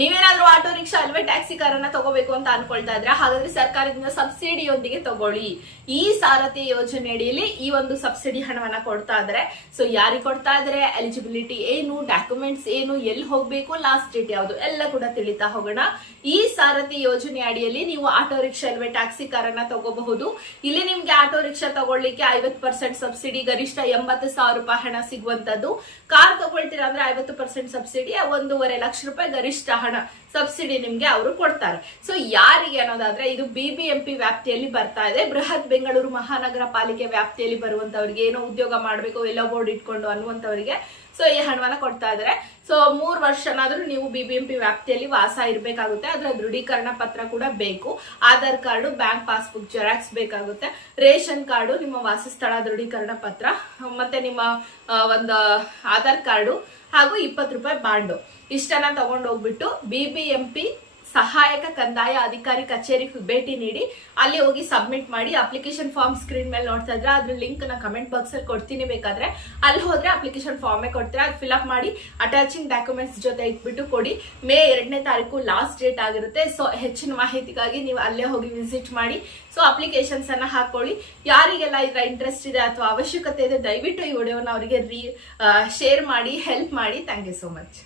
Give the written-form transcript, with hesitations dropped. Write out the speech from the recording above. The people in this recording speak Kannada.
ನೀವೇನಾದ್ರೂ ಆಟೋ ರಿಕ್ಷಾ ಅಲ್ವೇ ಟ್ಯಾಕ್ಸಿ ಕಾರನ್ನ ತಗೋಬೇಕು ಅಂತ ಅನ್ಕೊಳ್ತಾ ಇದ್ರೆ ಹಾಗಾದ್ರೆ ಸರ್ಕಾರದಿಂದ ಸಬ್ಸಿಡಿಯೊಂದಿಗೆ ತಗೊಳ್ಳಿ. ಈ ಸಾರಥಿ ಯೋಜನೆ ಅಡಿಯಲ್ಲಿ ಈ ಒಂದು ಸಬ್ಸಿಡಿ ಹಣವನ್ನ ಕೊಡ್ತಾ ಇದಾರೆ. ಸೊ ಯಾರಿಗೆ ಕೊಡ್ತಾ ಇದಾರೆ, ಎಲಿಜಿಬಿಲಿಟಿ ಏನು, ಡಾಕ್ಯುಮೆಂಟ್ಸ್ ಏನು, ಎಲ್ಲಿ ಹೋಗ್ಬೇಕು, ಲಾಸ್ಟ್ ಡೇಟ್ ಯಾವುದು ಎಲ್ಲ ಕೂಡ ತಿಳಿತಾ ಹೋಗೋಣ. ಈ ಸಾರಥಿ ಯೋಜನೆ ಅಡಿಯಲ್ಲಿ ನೀವು ಆಟೋ ರಿಕ್ಷಾ ಅಲ್ವೇ ಟ್ಯಾಕ್ಸಿ ಕಾರನ್ನ ತಗೋಬಹುದು. ಇಲ್ಲಿ ನಿಮ್ಗೆ ಆಟೋ ರಿಕ್ಷಾ ತಗೊಳ್ಳಿಕ್ಕೆ 50% ಸಬ್ಸಿಡಿ, ಗರಿಷ್ಠ 80,000 ರೂಪಾಯಿ ಹಣ ಸಿಗುವಂತದ್ದು. ಕಾರ್ ತಗೊಳ್ತೀರಾ ಅಂದ್ರೆ 50% ಸಬ್ಸಿಡಿ, 1.5 ಲಕ್ಷ ರೂಪಾಯಿ ಗರಿಷ್ಠ ಹಣ ಸಬ್ಸಿಡಿ ನಿಮ್ಗೆ ಅವರು ಕೊಡ್ತಾರೆ. ಸೊ ಯಾರಿಗೆ ಅನ್ನೋದಾದ್ರೆ ಇದು BBMP ವ್ಯಾಪ್ತಿಯಲ್ಲಿ ಬರ್ತಾ ಇದೆ. ಬೃಹತ್ ಬೆಂಗಳೂರು ಮಹಾನಗರ ಪಾಲಿಕೆ ವ್ಯಾಪ್ತಿಯಲ್ಲಿ ಬರುವಂತವ್ರಿಗೆ, ಏನೋ ಉದ್ಯೋಗ ಮಾಡ್ಬೇಕು ಎಲ್ಲೋ ಬೋರ್ಡ್ ಇಟ್ಕೊಂಡು ಅನ್ನುವಂತವರಿಗೆ ಸೊ ಈ ಹಣವನ್ನ ಕೊಡ್ತಾ ಇದಾರೆ. ಸೊ 3 ವರ್ಷನಾದ್ರೂ ನೀವು BBMP ವ್ಯಾಪ್ತಿಯಲ್ಲಿ ವಾಸ ಇರಬೇಕಾಗುತ್ತೆ. ಅದರ ದೃಢೀಕರಣ ಪತ್ರ ಕೂಡ ಬೇಕು. Aadhaar card, bank passbook xerox ಬೇಕಾಗುತ್ತೆ, ರೇಷನ್ ಕಾರ್ಡು, ನಿಮ್ಮ ವಾಸಸ್ಥಳ ದೃಢೀಕರಣ ಪತ್ರ, ಮತ್ತೆ ನಿಮ್ಮ ಒಂದು ಆಧಾರ್ ಕಾರ್ಡು ಹಾಗೂ 20 ರೂಪಾಯಿ ಬಾಂಡು ಇಷ್ಟನ್ನ ತಗೊಂಡು ಹೋಗ್ಬಿಟ್ಟು BBMP ಸಹಾಯಕ ಕಂದಾಯ ಅಧಿಕಾರಿ ಕಚೇರಿಗೆ ಭೇಟಿ ನೀಡಿ ಅಲ್ಲಿ ಹೋಗಿ ಸಬ್ಮಿಟ್ ಮಾಡಿ. ಅಪ್ಲಿಕೇಶನ್ ಫಾರ್ಮ್ ಸ್ಕ್ರೀನ್ ಮೇಲೆ ನೋಡ್ತಾ ಇದ್ರೆ ಅದ್ರ ಲಿಂಕ್ ನ ಕಮೆಂಟ್ ಬಾಕ್ಸ್ ಅಲ್ಲಿ ಕೊಡ್ತೀನಿ. ಬೇಕಾದ್ರೆ ಅಲ್ಲಿ ಹೋದ್ರೆ ಅಪ್ಲಿಕೇಶನ್ ಫಾರ್ಮೇ ಕೊಡ್ತೀರಾ, ಅದು ಫಿಲ್ ಅಪ್ ಮಾಡಿ ಅಟ್ಯಾಚಿಂಗ್ ಡಾಕ್ಯುಮೆಂಟ್ಸ್ ಜೊತೆ ಇಟ್ಬಿಟ್ಟು ಕೊಡಿ. ಮೇ 2ನೇ ತಾರೀಕು ಲಾಸ್ಟ್ ಡೇಟ್ ಆಗಿರುತ್ತೆ. ಸೊ ಹೆಚ್ಚಿನ ಮಾಹಿತಿಗಾಗಿ ನೀವು ಅಲ್ಲೇ ಹೋಗಿ ವಿಸಿಟ್ ಮಾಡಿ. ಸೊ ಅಪ್ಲಿಕೇಶನ್ಸ್ ಅನ್ನ ಹಾಕೊಳ್ಳಿ. ಯಾರಿಗೆಲ್ಲ ಇದರ ಇಂಟ್ರೆಸ್ಟ್ ಇದೆ ಅಥವಾ ಅವಶ್ಯಕತೆ ಇದೆ ದಯವಿಟ್ಟು ಈ ವಿಡಿಯೋನ ಅವರಿಗೆ ಶೇರ್ ಮಾಡಿ, ಹೆಲ್ಪ್ ಮಾಡಿ. Thank you so much.